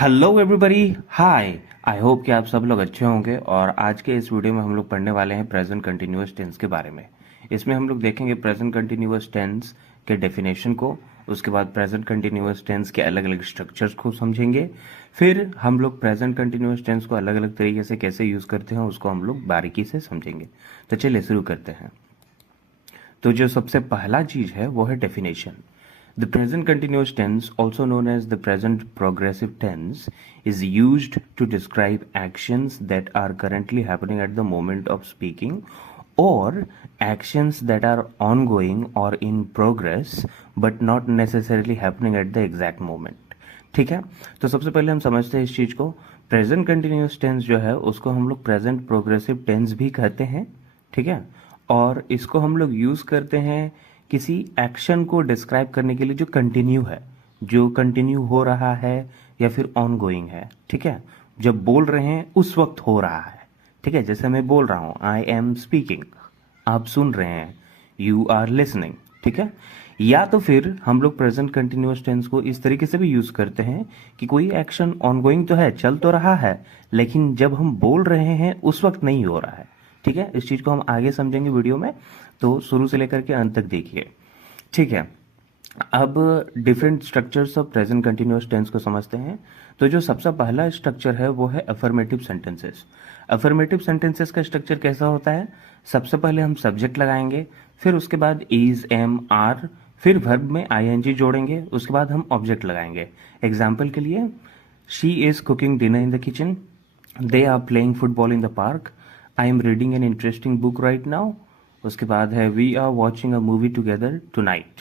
Hello everybody, hi. I hope कि आप सब लोग अच्छे होंगे। और आज के इस वीडियो में हम लोग पढ़ने वाले हैं प्रेजेंट कंटिन्यूअस टेंस के बारे में। इसमें हम लोग देखेंगे प्रेजेंट कंटिन्यूअस टेंस के डेफिनेशन को, उसके बाद प्रेजेंट कंटिन्यूअस टेंस के अलग अलग स्ट्रक्चर्स को समझेंगे। फिर हम लोग प्रेजेंट कंटिन्यूअस टेंस को अलग अलग तरीके से कैसे यूज़ करते हैं उसको हम लोग बारीकी से समझेंगे। तो चलिए शुरू करते हैं। तो जो सबसे पहला चीज़ है वो है definition. The present continuous tense, also known as the present progressive tense, is used to describe actions that are currently happening at the moment of speaking or actions that are ongoing or in progress but not necessarily happening at the exact moment. ठीक है, तो सबसे पहले हम समझते हैं इस चीज को। प्रेजेंट कंटिन्यूस टेंस जो है उसको हम लोग प्रेजेंट प्रोग्रेसिव टेंस भी कहते हैं। ठीक है, और इसको हम लोग यूज करते हैं किसी एक्शन को डिस्क्राइब करने के लिए जो कंटिन्यू है, जो कंटिन्यू हो रहा है या फिर ऑन गोइंग है। ठीक है, जब बोल रहे हैं उस वक्त हो रहा है। ठीक है, जैसे मैं बोल रहा हूं, आई एम स्पीकिंग, आप सुन रहे हैं, यू आर लिसनिंग। ठीक है, या तो फिर हम लोग प्रेजेंट कंटिन्यूअस टेंस को इस तरीके से भी यूज करते हैं कि कोई एक्शन ऑनगोइंग तो है, चल तो रहा है, लेकिन जब हम बोल रहे हैं उस वक्त नहीं हो रहा है। ठीक है, इस चीज को हम आगे समझेंगे वीडियो में, तो शुरू से लेकर के अंत तक देखिए। ठीक है, अब different structures of present continuous tense को समझते हैं। तो जो सबसे पहला स्ट्रक्चर है वो है अफर्मेटिव सेंटेंसेस। अफर्मेटिव सेंटेंसेस का स्ट्रक्चर कैसा होता है? सबसे पहले हम सब्जेक्ट लगाएंगे, फिर उसके बाद इज, एम, आर, फिर वर्ब में आईएनजी जोड़ेंगे, उसके बाद हम ऑब्जेक्ट लगाएंगे। एग्जाम्पल के लिए, she is cooking dinner in the kitchen, they are playing football in the park, I am reading an interesting book right now. उसके बाद है we are watching a movie together tonight,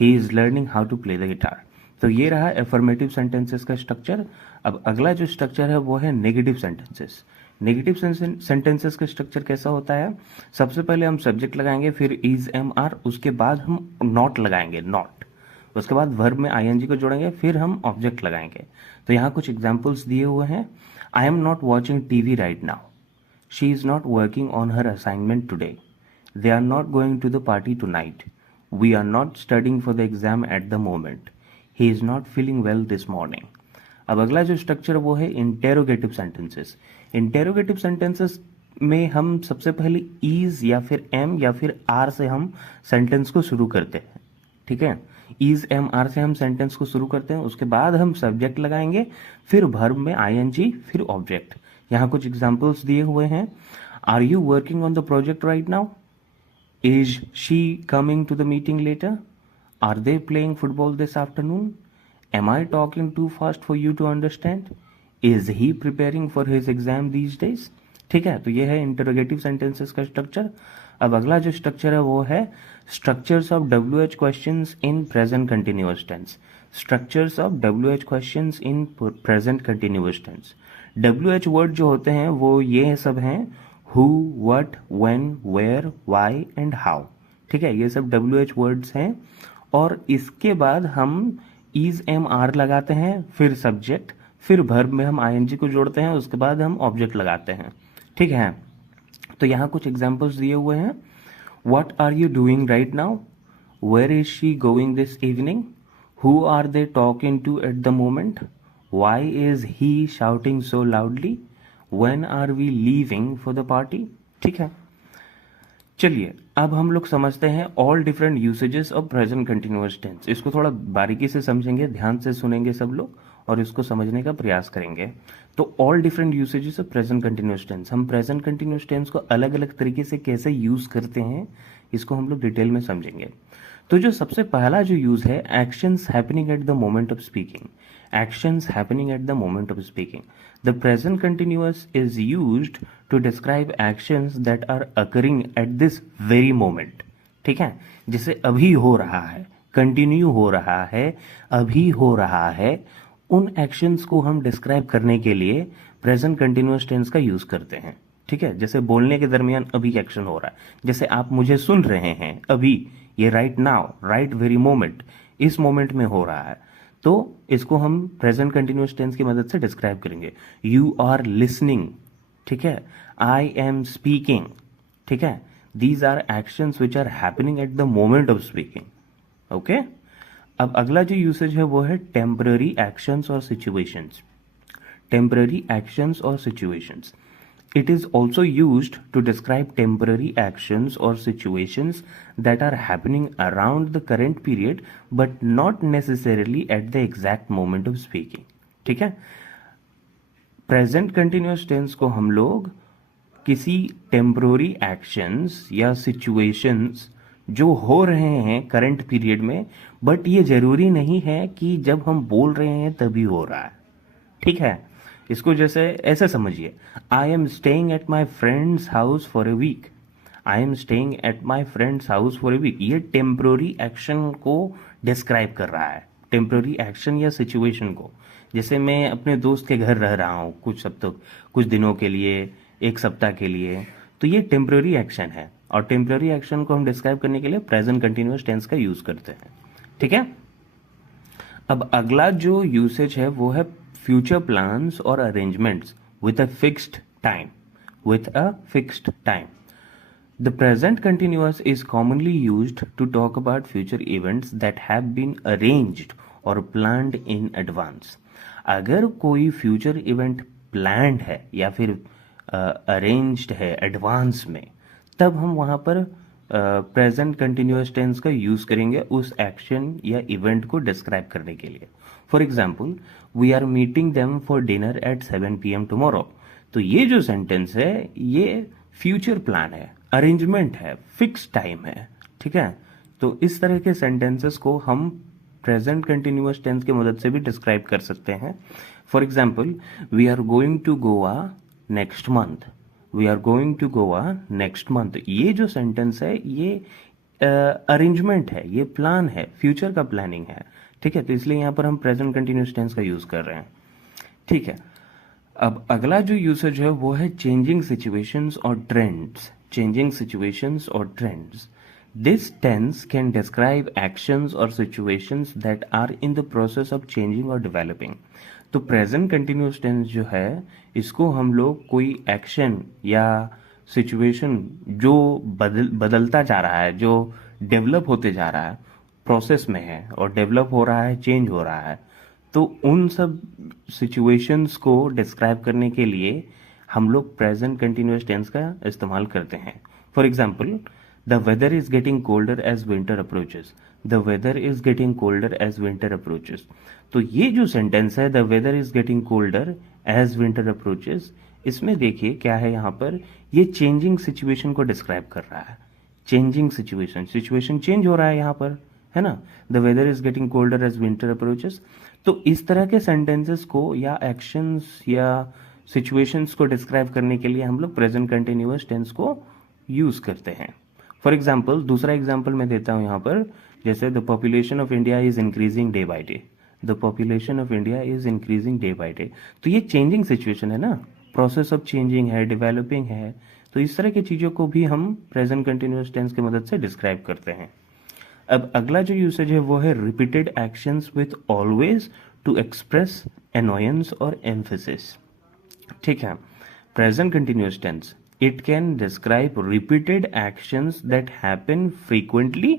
he is learning how to play the guitar. तो ये रहा affirmative sentences का structure. अब अगला जो स्ट्रक्चर है वो है नेगेटिव सेंटेंसेस। नेगेटिव सेंटेंसेस का स्ट्रक्चर कैसा होता है? सबसे पहले हम सब्जेक्ट लगाएंगे, फिर इज, एम, आर, उसके बाद हम नॉट लगाएंगे, नॉट, उसके बाद वर्ब में आईएनजी को जोड़ेंगे, फिर हम ऑब्जेक्ट लगाएंगे। तो यहाँ कुछ एग्जाम्पल्स दिए हुए हैं। I am not watching TV right now, she is not working on her assignment today, they are not going to the party tonight, we are not studying for the exam at the moment, he is not feeling well this morning। अब अगला जो structure वो है interrogative sentences. Interrogative sentences में हम सबसे पहले is या फिर एम या फिर आर से हम सेंटेंस को शुरू करते हैं। ठीक है, इज, एम, आर से हम सेंटेंस को शुरू करते हैं, उसके बाद हम सब्जेक्ट लगाएंगे, फिर वर्ब में आईएनजी, फिर ऑब्जेक्ट। यहाँ कुछ एग्जांपल्स दिए हुए हैं। Are you working on the project right now, is she coming to the meeting later, are they playing football this afternoon, am I talking too fast for you to understand, is he preparing for his exam these days। ठीक है, तो ये है interrogative sentences का structure. अब अगला जो structure है वो है structures of WH questions in present continuous tense. Structures of WH questions in present continuous tense. WH word जो होते हैं वो ये सब हैं, who, what, when, where, why and how। ठीक है, ये सब WH वर्ड्स हैं। और इसके बाद हम is, am, are लगाते हैं, फिर सब्जेक्ट, फिर वर्ब में हम ing को जोड़ते हैं, उसके बाद हम ऑब्जेक्ट लगाते हैं। ठीक है, तो यहाँ कुछ एग्जाम्पल्स दिए हुए हैं। What are you doing right now? Where is she going this evening? Who are they talking to at the moment? Why is he shouting so loudly? When are we leaving for the party? ठीक है, चलिए अब हम लोग समझते हैं all different usages of present continuous tense. इसको थोड़ा बारीकी से समझेंगे, ध्यान से सुनेंगे सब लोग और इसको समझने का प्रयास करेंगे। तो all different usages of present continuous tense, हम प्रेजेंट कंटिन्यूअस टेंस को अलग अलग तरीके से कैसे यूज करते हैं इसको हम लोग डिटेल में समझेंगे। तो जो सबसे पहला जो यूज है, actions happening at the moment of speaking. Actions happening at the moment of speaking. The present continuous is used to describe actions that are occurring at this very moment. ठीक है, जैसे अभी हो रहा है, कंटिन्यू हो रहा है, अभी हो रहा है, उन एक्शंस को हम डिस्क्राइब करने के लिए प्रेजेंट कंटिन्यूअस टेंस का यूज करते हैं। ठीक है, जैसे बोलने के दरमियान अभी एक्शन हो रहा है, जैसे आप मुझे सुन रहे हैं अभी, ये right now, right very moment, इस मोमेंट में हो रहा है, तो इसको हम प्रेजेंट कंटिन्यूअस टेंस की मदद से डिस्क्राइब करेंगे। यू आर लिसनिंग, ठीक है, आई एम स्पीकिंग। ठीक है, these are actions which are happening at the moment of speaking. Okay, अब अगला जो यूसेज है वो है टेम्पररी एक्शंस और situations. temporary actions or situations. It is also used to describe temporary actions or situations that are happening around the current period but not necessarily at the exact moment of speaking. ठीक है, present continuous tense को हम लोग किसी temporary actions या situations जो हो रहे हैं करंट पीरियड में, बट ये जरूरी नहीं है कि जब हम बोल रहे हैं तभी हो रहा है. ठीक है, इसको जैसे ऐसे समझिए, I am staying at my friends house for a week. I am staying at my friends house for a week, ये टेम्पररी एक्शन को डिस्क्राइब कर रहा है, टेम्पररी एक्शन या सिचुएशन को. जैसे मैं अपने दोस्त के घर रह रहा हूँ कुछ दिनों के लिए, एक सप्ताह के लिए, तो ये टेम्पररी एक्शन है. और टेम्पररी एक्शन को हम डिस्क्राइब करने के लिए प्रेजेंट कंटिन्यूअस टेंस का यूज करते हैं. ठीक है, अब अगला जो यूसेज है वो है फ्यूचर प्लान्स और arrangements with a fixed time. The present continuous is commonly used to talk about future events that have been arranged or planned in advance. अगर कोई फ्यूचर इवेंट प्लान्ड है या फिर अरेंज्ड है एडवांस में, तब हम वहां पर प्रेजेंट कंटिन्यूअस टेंस का यूज करेंगे उस एक्शन या इवेंट को डिस्क्राइब करने के लिए. For example, we are meeting them for dinner at 7 PM tomorrow. तो ये जो सेंटेंस है ये फ्यूचर प्लान है, अरेंजमेंट है, फिक्स टाइम है. ठीक है, तो इस तरह के सेंटेंसेस को हम प्रेजेंट कंटिन्यूअस टेंस की मदद से भी डिस्क्राइब कर सकते हैं. For example, we are going to Goa next month. We are going to Goa next month, ये जो सेंटेंस है ये अरेंजमेंट है, ये प्लान है, फ्यूचर का प्लानिंग है. ठीक है, तो इसलिए यहां पर हम प्रेजेंट कंटिन्यूअस टेंस का यूज कर रहे हैं. ठीक है, अब अगला जो यूसेज है वो है चेंजिंग सिचुएशंस और ट्रेंड्स. चेंजिंग सिचुएशंस और trends, this tense can describe actions और situations that are in the process of changing और डेवलपिंग. तो प्रेजेंट कंटिन्यूअस टेंस जो है इसको हम लोग कोई एक्शन या सिचुएशन जो बदलता जा रहा है, जो डेवलप होते जा रहा है, प्रोसेस में है और डेवलप हो रहा है, चेंज हो रहा है, तो उन सब सिचुएशंस को डिस्क्राइब करने के लिए हम लोग प्रेजेंट कंटिन्यूअस टेंस का इस्तेमाल करते हैं. For example, the weather is getting colder as winter approaches. The weather is getting colder as winter approaches. तो ये जो सेंटेंस है, the weather is getting colder as winter approaches, इसमें देखिए क्या है, यहाँ पर ये चेंजिंग सिचुएशन को डिस्क्राइब कर रहा है. चेंजिंग सिचुएशन चेंज हो रहा है यहाँ पर, है ना. The weather is getting colder as winter approaches. तो इस तरह के सेंटेंसेस को या एक्शंस या सिचुएशंस को डिस्क्राइब करने के लिए हम लोग प्रेजेंट कंटिन्यूअस टेंस को यूज करते हैं. फॉर एग्जाम्पल, दूसरा एग्जाम्पल मैं देता हूं यहाँ पर, जैसे the population of India is increasing day by day. The population of India is increasing day by day. तो ये चेंजिंग सिचुएशन है ना, प्रोसेस ऑफ चेंजिंग है, डेवलपिंग है. तो इस तरह की चीजों को भी हम प्रेजेंट कंटिन्यूअस टेंस की मदद से डिस्क्राइब करते हैं. अब अगला जो यूसेज है वो है repeated actions with always to express annoyance और एम्फेसिस. ठीक है, present continuous tense, it can describe repeated actions that happen frequently,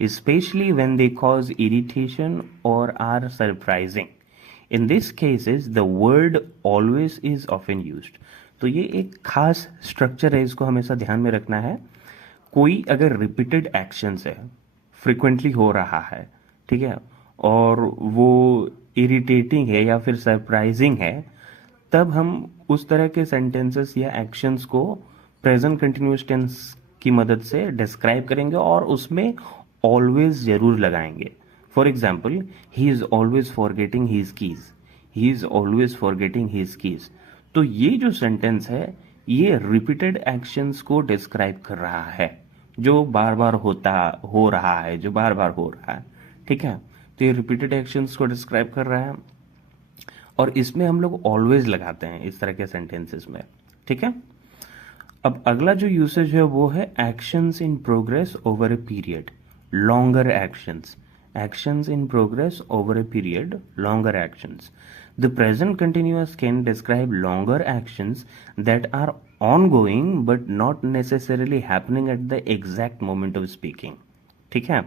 especially when they cause irritation or are surprising. In these cases, the word always is often used. तो ये एक खास structure है, इसको हमेशा ध्यान में रखना है. कोई अगर रिपीटेड एक्शंस है, फ्रिक्वेंटली हो रहा है, ठीक है, और वो इरिटेटिंग है या फिर सरप्राइजिंग है, तब हम उस तरह के सेंटेंसेस या एक्शंस को प्रेजेंट कंटिन्यूअस टेंस की मदद से डिस्क्राइब करेंगे और उसमें ऑलवेज जरूर लगाएंगे. For example, he is always forgetting his keys. He is always forgetting his keys. तो ये जो सेंटेंस है ये रिपीटेड एक्शंस को डिस्क्राइब कर रहा है, जो बार बार हो रहा है, जो बार बार हो रहा है. ठीक है, तो ये रिपीटेड एक्शंस को डिस्क्राइब कर रहा है और इसमें हम लोग ऑलवेज लगाते हैं इस तरह के सेंटेंसेस में. ठीक है, अब अगला जो यूसेज है वो है actions in progress over a period, longer actions. Actions in progress over a period, longer actions. The present continuous can describe longer actions that are ongoing but not necessarily happening at the exact moment of speaking. ठीक है,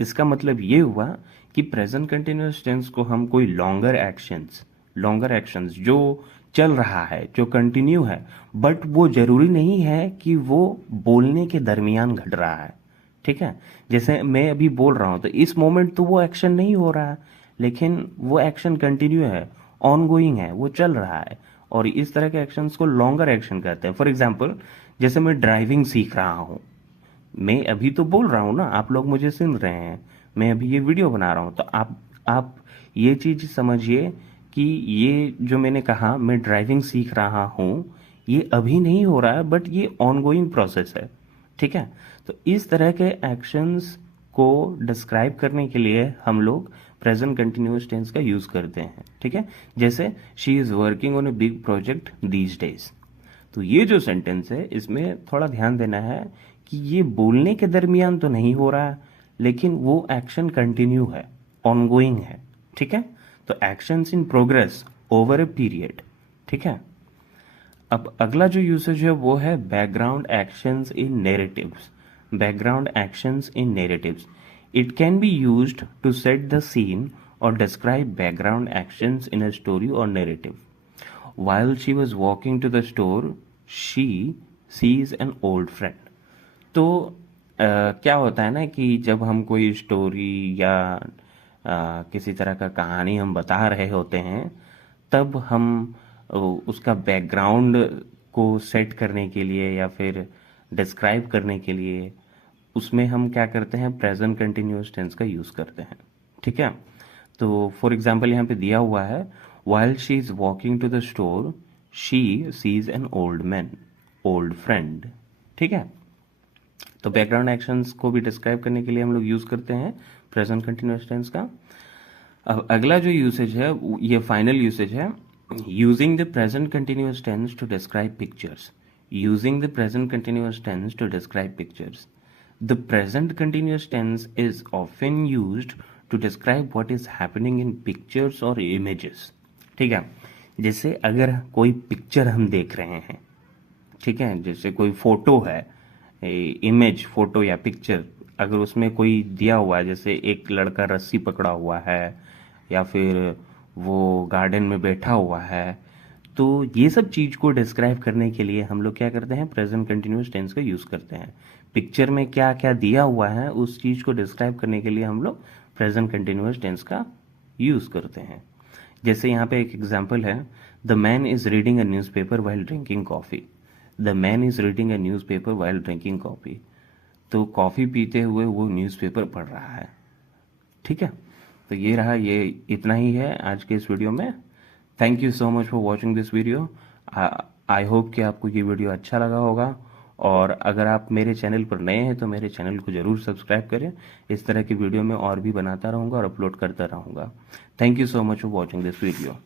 इसका मतलब ये हुआ कि present continuous tense को हम कोई लॉन्गर एक्शंस लॉन्गर एक्शंस जो चल रहा है, जो कंटिन्यू है, बट वो जरूरी नहीं है कि वो बोलने के दरमियान घट रहा है। ठीक है, जैसे मैं अभी बोल रहा हूं तो इस मोमेंट तो वो एक्शन नहीं हो रहा है, लेकिन वो एक्शन कंटिन्यू है, ऑनगोइंग है, वो चल रहा है, और इस तरह के एक्शंस को लॉन्गर एक्शन कहते हैं। फॉर एग्जाम्पल, जैसे मैं ड्राइविंग सीख रहा हूँ, मैं अभी तो बोल रहा हूँ ना, आप लोग मुझे सुन रहे हैं, मैं अभी ये वीडियो बना रहा हूँ, तो आप ये चीज समझिए कि ये जो मैंने कहा मैं ड्राइविंग सीख रहा हूँ, ये अभी नहीं हो रहा है, बट ये ऑनगोइंग प्रोसेस है। ठीक है, तो इस तरह के एक्शंस को डिस्क्राइब करने के लिए हम लोग प्रेजेंट कंटिन्यूअस टेंस का यूज करते हैं। ठीक है, जैसे she is working on a big project these days. तो ये जो सेंटेंस है, इसमें थोड़ा ध्यान देना है कि ये बोलने के दरमियान तो नहीं हो रहा है, लेकिन वो एक्शन कंटिन्यू है, ऑनगोइंग है। ठीक है, तो actions in progress over a period. ठीक है, अब अगला जो यूसेज है वो है background actions in narratives. Background actions in narratives, it can be used to set the scene और describe background actions in a story और narrative. While she was walking to the store, she sees an old friend. तो क्या होता है ना कि जब हम कोई स्टोरी या किसी तरह का कहानी हम बता रहे होते हैं, तब हम उसका बैकग्राउंड को सेट करने के लिए या फिर डिस्क्राइब करने के लिए उसमें हम क्या करते हैं, प्रेजेंट कंटिन्यूअस टेंस का यूज करते हैं। ठीक है, तो फॉर एग्जाम्पल यहाँ पे दिया हुआ है, while she is walking to the store, she sees an old man, old friend। ठीक है, तो बैकग्राउंड एक्शंस को भी डिस्क्राइब करने के लिए हम लोग यूज करते हैं प्रेजेंट कंटिन्यूअस टेंस का। अब अगला जो यूसेज है, ये फाइनल यूसेज है, using the present continuous tense to describe pictures. Using the present continuous tense to describe pictures. The present continuous tense is often used to describe what is happening in pictures or images। ठीक है, जैसे अगर कोई picture हम देख रहे हैं, ठीक है, जैसे कोई फोटो है, इमेज, फोटो या पिक्चर, अगर उसमें कोई दिया हुआ है, जैसे एक लड़का रस्सी पकड़ा हुआ है या फिर वो गार्डन में बैठा हुआ है, तो ये सब चीज को डिस्क्राइब करने के लिए हम लोग क्या करते हैं, प्रेजेंट कंटिन्यूअस टेंस का यूज करते हैं। पिक्चर में क्या क्या दिया हुआ है उस चीज को डिस्क्राइब करने के लिए हम लोग प्रेजेंट कंटिन्यूअस टेंस का यूज करते हैं। जैसे यहाँ पे एक एग्जाम्पल है, the man is reading a news paper while drinking coffee. The man is reading a news paper while drinking coffee. तो कॉफी पीते हुए वो न्यूज पेपर पढ़ रहा है। ठीक है, तो ये रहा, ये इतना ही है आज के इस वीडियो में। Thank you so much for watching this video. I hope कि आपको ये वीडियो अच्छा लगा होगा, और अगर आप मेरे चैनल पर नए हैं तो मेरे चैनल को जरूर सब्सक्राइब करें। इस तरह की वीडियो मैं और भी बनाता रहूँगा और अपलोड करता रहूँगा। Thank you so much for watching this video.